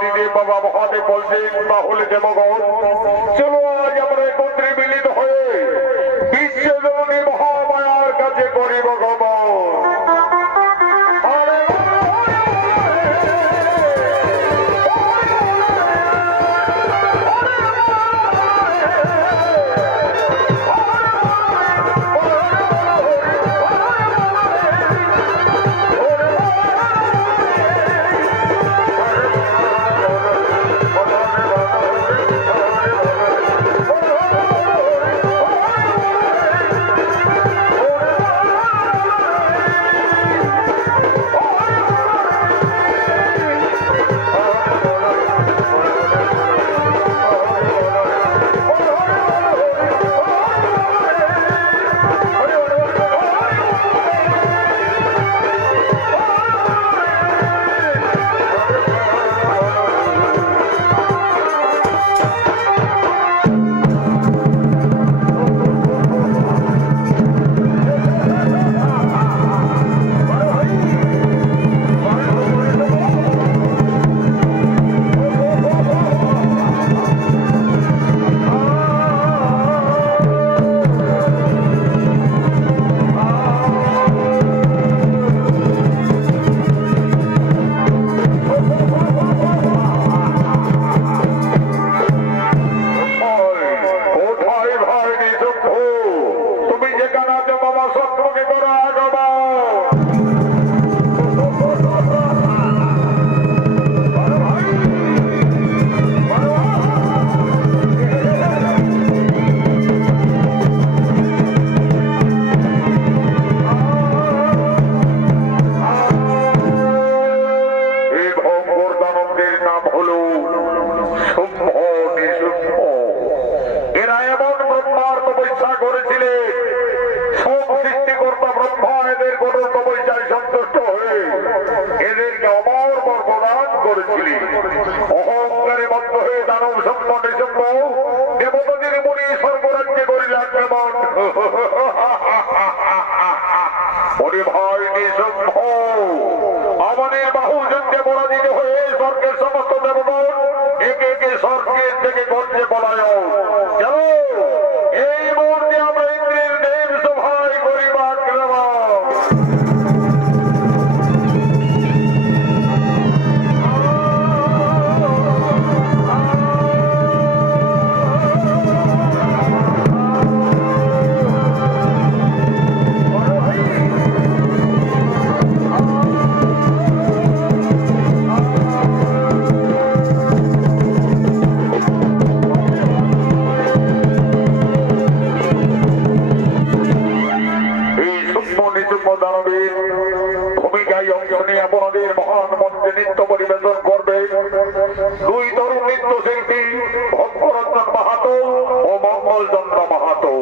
দিদি বাবা মহাদেব বলছেন তাহলে দেবগণ চলো আজ আমরা একত্রে মিলিত হয়ে বিশ্বজননী মহামায়ার কাছে করিব গমন। অহংকারে বদ্ধ হয়ে দানব সম্পদে দেবতাদের মনে স্বর্গরাজ্যে করিলাম কেমন ওরে ভাই নিঃসম্ভ আমাদের বাহু যুদ্ধে পরাজিত হয়ে স্বর্গের সমস্ত দেবগণ একে একে স্বর্গের থেকে গঞ্জে পলায় চলো এই মুহূর্তে আমরা ইন্দ্রের দেব সভায় করিবা ক্রমা। আপনাদের মহান মঞ্চে নৃত্য পরিবেশন করবে দুই তরুণ নৃত্যশিল্পী ভক্তরঞ্জন মাহাতো ও মঙ্গলচন্দ্র মাহাতো।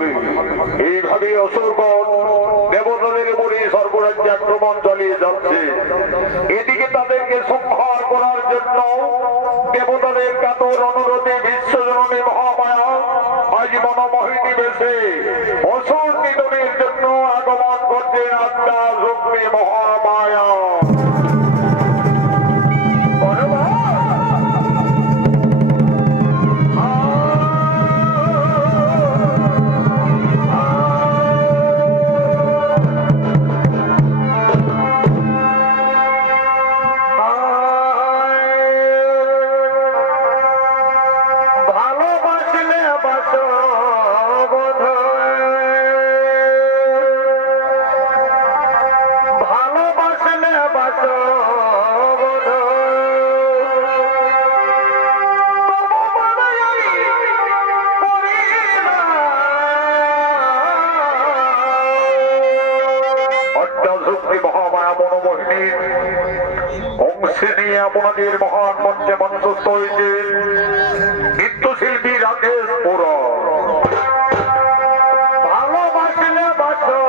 হবে। এইভাবে অসুরগণ দেবতাদের উপরে সর্বরাজ্যে আক্রমণ চালিয়ে যাচ্ছে। এদিকে তাদেরকে সংহার করার জন্য দেবতাদের কাতর অনুরোধে বিশ্বজননী মহামায়া আজ মনোমোহিনী বেশে অসুর নিধনের জন্য আগমন করছে আত্মা রূপে মহামায়া। আপনাদের মহান মঞ্চে মঞ্চস্থ হয়েছে নৃত্যশিল্পী রাকেশ পুরা। ভালোবাসলে বাসো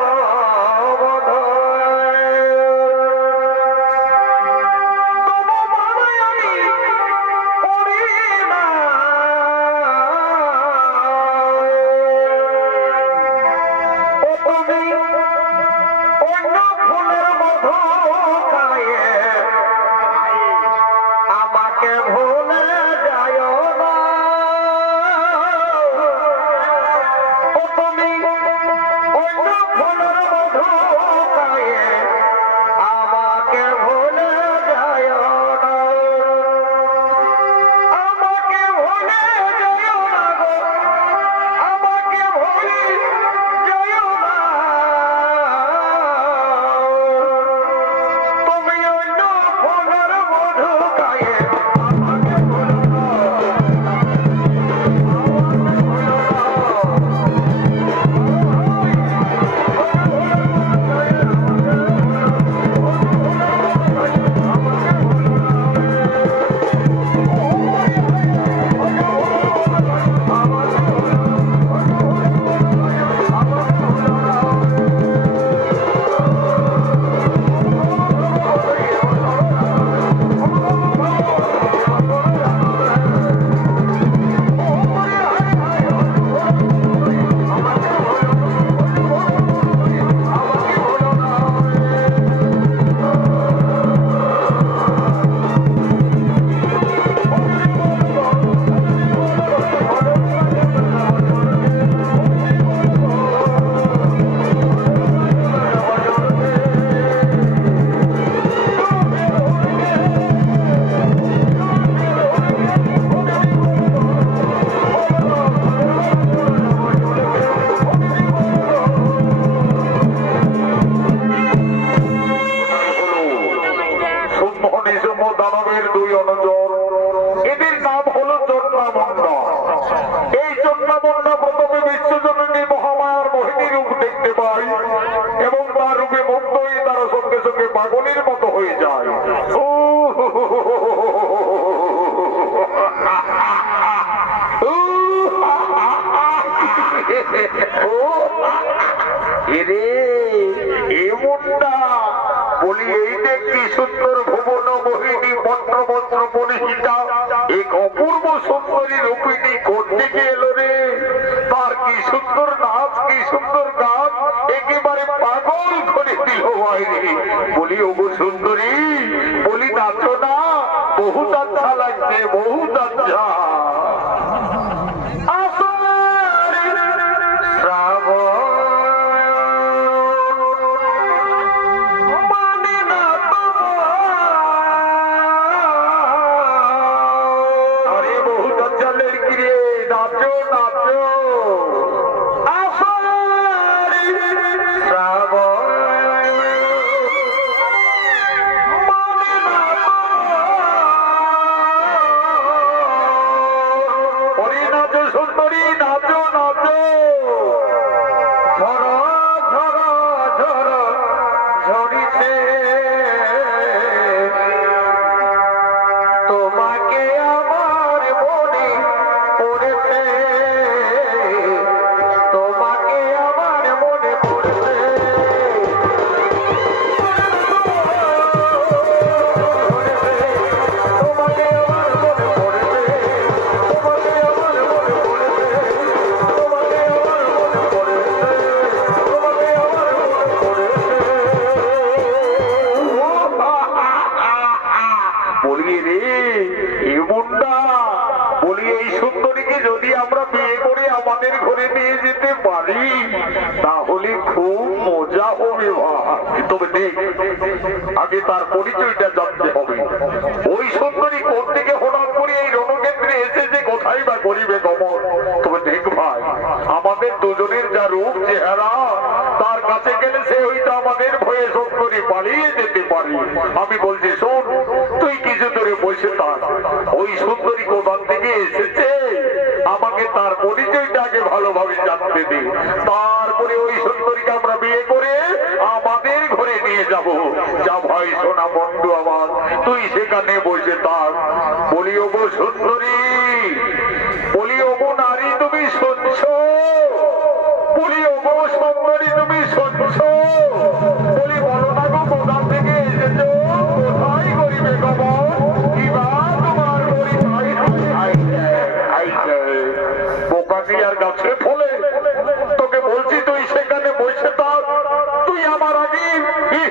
পারি তাহলে খুব মজা হবে ভাই। তবে দেখ আগে তার পরিচয়টা জানতে হবে। ওই সুন্দরী কোথা থেকে হঠাৎ করে এই রণক্ষেত্রে এসেছে, কোথায় বা করিবে গমন। তবে দেখ ভাই, আমাদের দুজনের যা রূপ চেহারা, তার কাছে গেলে সে হয়তো আমাদের ভয়ে সুন্দরী পালিয়ে যেতে পারে। আমি বলছি শোন, তুই কিছু ধরে বসে থাক। ওই সুন্দরী কোথা থেকে এসেছে আমাকে তার পরিচয়টা আগে ভালোভাবে জানতে দে, তারপরে ওই সুন্দরীকে আমরা বিয়ে করে আমাদের ঘরে নিয়ে যাব। যা ভাই সোনা বন্ধু আমার, তুই সেখানে বসে থাক। বলি ও গো সুন্দরী, বলি ও গো নারী, তুমি শুনছো? বলি ও গো সুন্দরী, তুমি শুনছো? বলি বলো না গো কোথা থেকে এসেছো, কোথায় করিবে গমন, কিবা তোমার পরিচয়? বোকাটিয়ার গাছে ফলে তোকে বলছি তুই সেখানে বসে থাক। তুই আমার আগে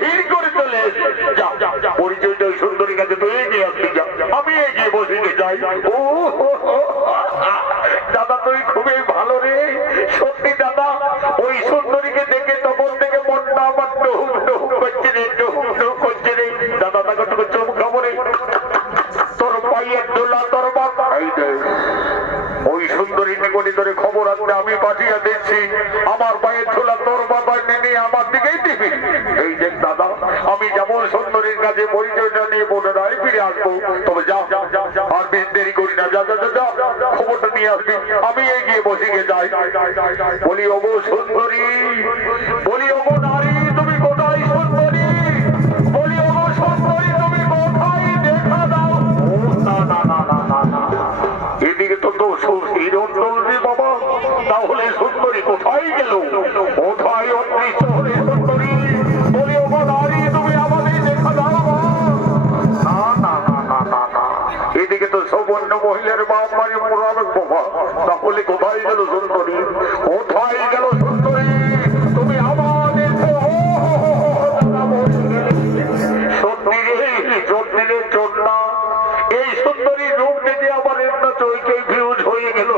হিড় করে চলে এসে যা, পরিচয়টা ওই সুন্দরীর কাছে তুই এগিয়ে আসবি। যা, আমি এগিয়ে বসিতে যাই। ও দাদা তুই খুবই ভালো রে, সত্যি দাদা। ওই সুন্দরীকে দেখে তখন থেকে মনটা আমার ডুব ডুব করছে রে, ডুব ডুব করছে রে। দাদা তাকে তোকে চমকাবো রে, তোর পাইয়ের দোলা তোর বাপাই দে। ওই সুন্দরী নিকটে ধরে খবর আসলে আমি পাঠিয়ে দিচ্ছি, আমার পায়ের ছোলা তোর বাবার নেনে আমার দিকেই দিবি। এই দেখ দাদা, আমি যেমন সুন্দরীর কাছে পরিচয়টা নিয়ে পুনরায় ফিরে আসবো। তবে যা, আর বেশ দেরি করি না, যা যা যা, খবরটা নিয়ে আসবি। আমি এগিয়ে বসে গিয়ে যাই। বলি ও গো সুন্দরী, বলি ও গো নারী, তুমি কোথায় সুন্দরী? বলি ও গো সুন্দরী, তুমি কোথায়, দেখা দাও। ও না না না না না না, এদিকে তো বাবা, তাহলে সুন্দরী কোথায় গেল? কোথায় অদৃশ্য হলে সুন্দরী? বলি ও নারী, তুমি আমাদের দেখা দাও। না না না না না না, এদিকে তো সবন্য মহিলার বাপ মারি মোরাবে বাবা। তাহলে কোথায় গেল সুন্দরী? কোথায় গেল সুন্দরী? তুমি আমাদের সত্যি রে, সত্যি রে চোদ্দা, এই সুন্দরীর রূপ দেখে আমার একটা চৈকই ফিউজ হয়ে গেল।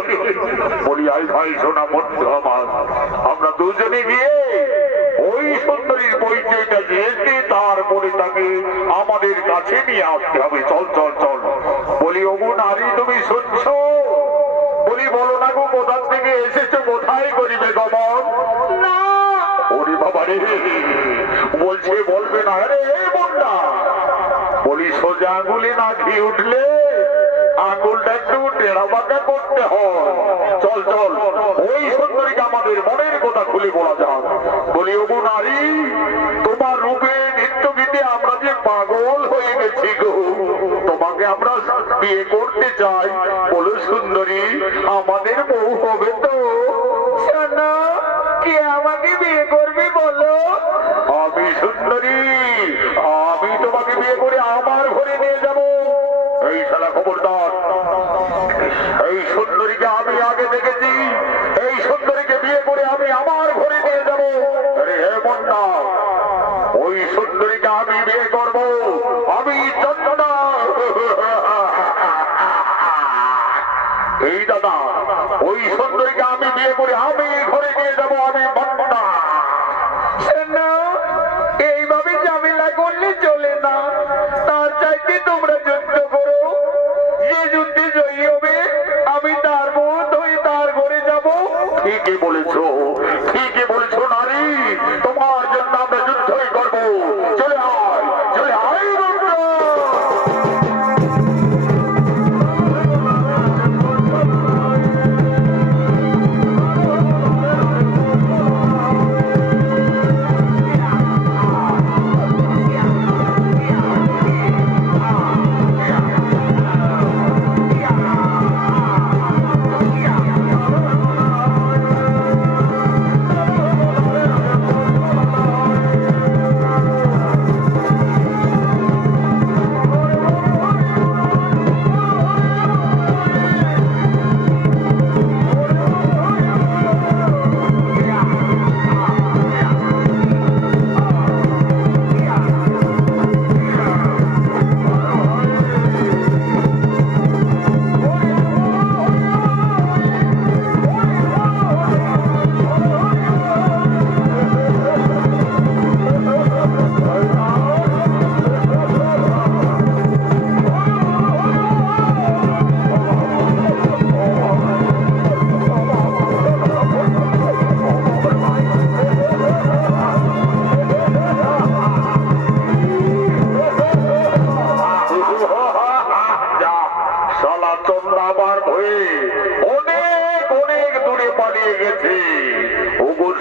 বলি আই ভাই সোনা বন্ধু আমার, আমরা দুজনে গিয়ে ওই সুন্দরীর পরিচয়টা জেনে তারপরে তাকে আমাদের কাছে নিয়ে আসতে হবে। চল চল চল। বলি ওগো নারী, তুমি শুনছো? বলি বলো না গো কোথা থেকে এসেছো, কোথায় করিবে গমন? না ওরে বাবা রে, বলছে বলবে না রে বন্যা। বলি সোজা আঙুলে না ঘি উঠলে আঙুলটা একটু টেরা বাঁকা করতে হয়। চল চল, ওই সুন্দরীকে আমাদের মনের কথা খুলে বলা যাক। বলি ওগো নারী, তোমার রূপে নৃত্য গীতে আমরা যে পাগল হয়ে গেছি গো, তোমাকে আমরা বিয়ে করতে চাই। বলো সুন্দরী, আমাদের বউ হবে তো? শোনো, কে আমাকে বিয়ে করবে বলো? আমি সুন্দরী, আমি তোমাকে বিয়ে করে আমার ঘরে নিয়ে যাব। এই শালা খবরদার, এই সুন্দরীকে আমি আগে দেখেছি, এই সুন্দরীকে বিয়ে করে আমি আমার ঘরে নিয়ে যাব। আরে হে বন্যা, ওই সুন্দরীকে আমি বিয়ে করব, আমি চন্দনা। এই দাদা, ওই সুন্দরীকে আমি বিয়ে করে আমি ঘরে নিয়ে যাব, আমি বন্যা। এইভাবে ঝামেলা করলে চলে না, তার চাইতে তোমরা যুদ্ধ করো। যে যুদ্ধে জয়ী হবে আমি তার বোধ হয়ে তার ঘরে যাব। ঠিকই বলেছো, ঠিকই বলেছো নারী, তোমার জন্য আমরা যুদ্ধই করবো। চলে আয়, চলে আয়।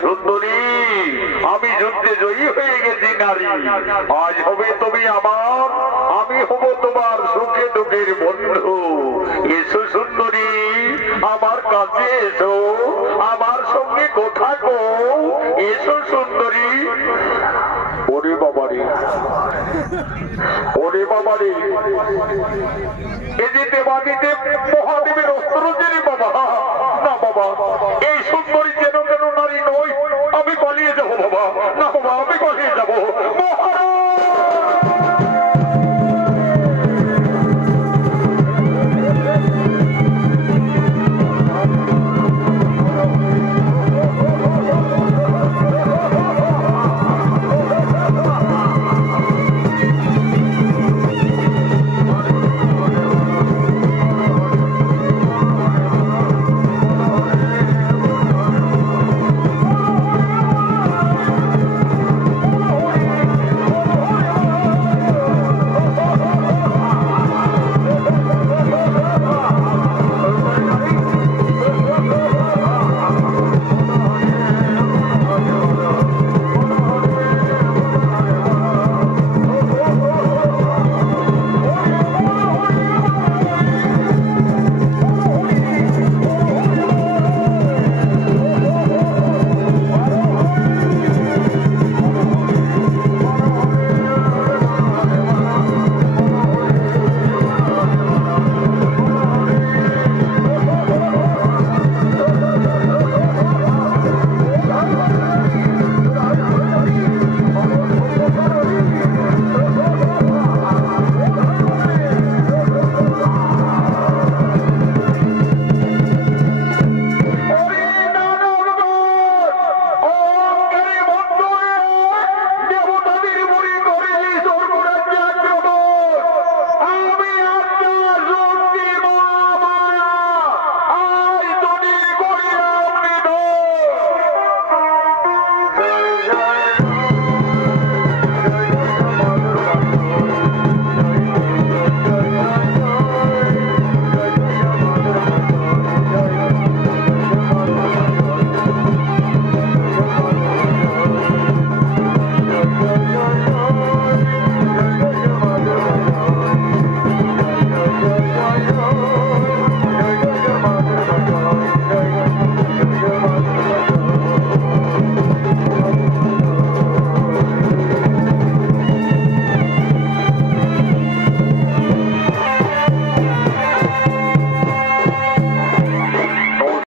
সুন্দরী, আমি যুদ্ধে জয়ী হয়ে গেছি নারী। আজ হবে তুমি আমার, আমি হব তোমার সুখে দুঃখের বন্ধু। এসো সুন্দরী, আমার কাছে এসো, আমার সঙ্গে কথা কো। এসো সুন্দরী। ওরে বাবারে, ওরে বাবারে, এ যে দেবাদিদেব মহাদেবের অস্ত্র যে রে বাবা। না বাবা, এই সুন্দরী যে